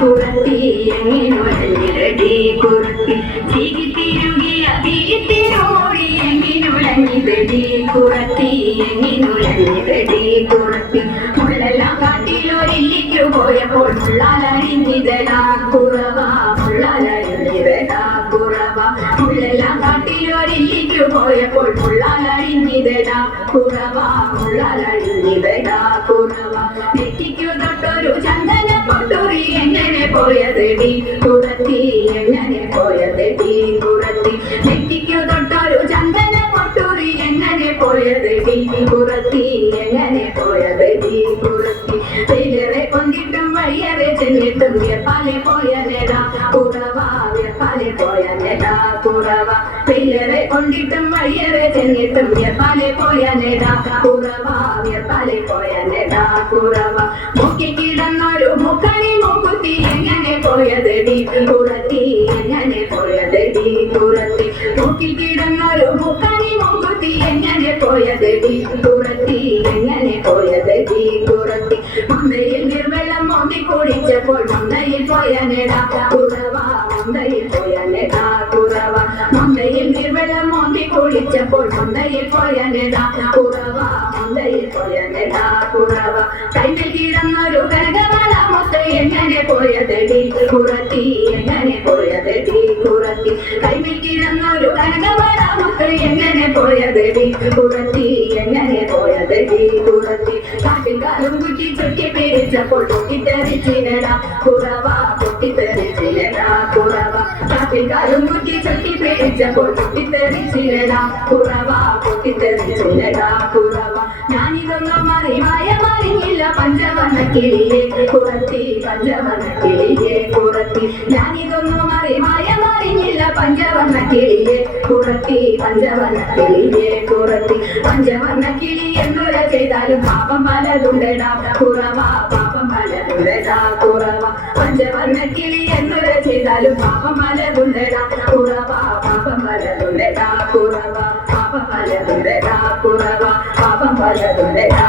കുറത്തി എങ്ങിനുലഞ്ഞിതടി കുറത്തി തിരിതിരുകിയ തീത്തിനോടി എങ്ങിനുലഞ്ഞിതടി കുറത്തി എങ്ങിനുലഞ്ഞിതടി കുറത്തി മുള്ളെല്ലാം കാട്ടിലൊരില്ലിക്കു പോയപ്പോൾ മുള്ളാലഴിഞ്ഞിതടാ കുറവ മുള്ളാലഴിഞ്ഞിതടാ കുറവ മുള്ളെല്ലാം കാട്ടിലൊരില്ലിക്കു പോയപ്പോൾ മുള്ളാലഴിഞ്ഞിതടാ കുറവ മുള്ളാലഴിഞ്ഞിതടാ കുറവ നെറ്റിക്കു തൊട്ടൊരു ചന്ദന പൊട്ടുറി എങ്ങനെ പോയതെടി കുറത്തി എങ്ങനെ പോയതെടി കുറത്തി നെറ്റിക്കു തൊട്ടൊരു ചന്ദന പൊട്ടുറി എങ്ങനെ പോയതെടി കുറത്തി എങ്ങനെ പോയതെടി കുറത്തി വെയിലേറെ കൊണ്ടിട്ടും വഴിയേറെ ചെന്നിട്ടും വ്യപ്പാലെ പോയനെടാ കുറവ വ്യപ്പാലെ പോയനെടാ കുറവ വെയിലേറെ കൊണ്ടിട്ടും വഴിയേറെ ചെന്നിട്ടും വ്യപ്പാലെ പോയനെടാ കുറവ വ്യപ്പാലെ പോയനെടാ കുറവ മുക്കിക്കിടന്നൊരു മുക്കണി മൂക്കുത്തി എങ്ങനെ പോയതെടി കുറത്തി എങ്ങനെ പോയതെടി കുറത്തി മുക്കിക്കിടന്നൊരു മുക്കണി മൂക്കുത്തി എങ്ങനെ പോയതെടി കുറത്തി എങ്ങനെ പോയതെടി കുറത്തി മന്ദയിൽ നിർവെള്ളം മോന്തി കുടിച്ചപ്പോൾ മന്ദയിൽ പോയനെടാ കുറവ മന്ദയിൽ പോയനെടാ കുറവ മന്ദയിൽ നിർവെള്ളം മോന്തി കുടിച്ചപ്പോൾ മന്ദയിൽ പോയനെടാ കുറവ മന്ദയിൽ പോയനെടാ കുറവ കൈമേൽ കിടന്നൊരു കനകമാല മൊത്ത് എങ്ങനെ പോയതെടി കുറത്തി എങ്ങനെ പോയതെടി കുറത്തി കൈമേൽ കിടന്നൊരു കനകമാല മൊത്ത് എങ്ങനെ പോയതെടി കുറത്തി എങ്ങനെ പോയതെടി കുറത്തി കാട്ടിൽ കാലും കുറ്റി ചുറ്റി പിടിച്ചപ്പോൾ പൊട്ടിത്തെറിച്ചിനടാ കുറവ പൊട്ടിത്തെറിച്ചിനടാ കുറവ കാട്ടിൽ കാലും കുറ്റി ചുറ്റി പിടിച്ചപ്പോൾ പൊട്ടിത്തെറിച്ചിനടാ കുറവ പൊട്ടിത്തെറിച്ചിനടാ കുറവ ഞാനിതൊന്നും മറിഞ്ഞില്ല പഞ്ചവർണ്ണ കിളിയെ കുറത്തി പഞ്ചവർണ്ണ കിളിയെ കുറത്തി ഞാനിതൊന്നും മറിഞ്ഞില്ല പഞ്ചവർണ്ണ കിളിയെ കുറത്തി പഞ്ചവർണ്ണ കിളിയെ കുറത്തി പഞ്ചവർണ്ണ കിളി എന്തുര ചെയ്താലും പാപം പലതുണ്ടടാ കുറവ പാപം പലതുണ്ടടാ കുറവ പഞ്ചവർണ്ണ കിളി എന്തുര ചെയ്താലും പാപം പലതുണ്ടടാ കുറവ പാപം പലതുണ്ടടാ കുറവ പാപം പലതുണ്ടടാ കുറവ പാപം പലതുണ്ടടാ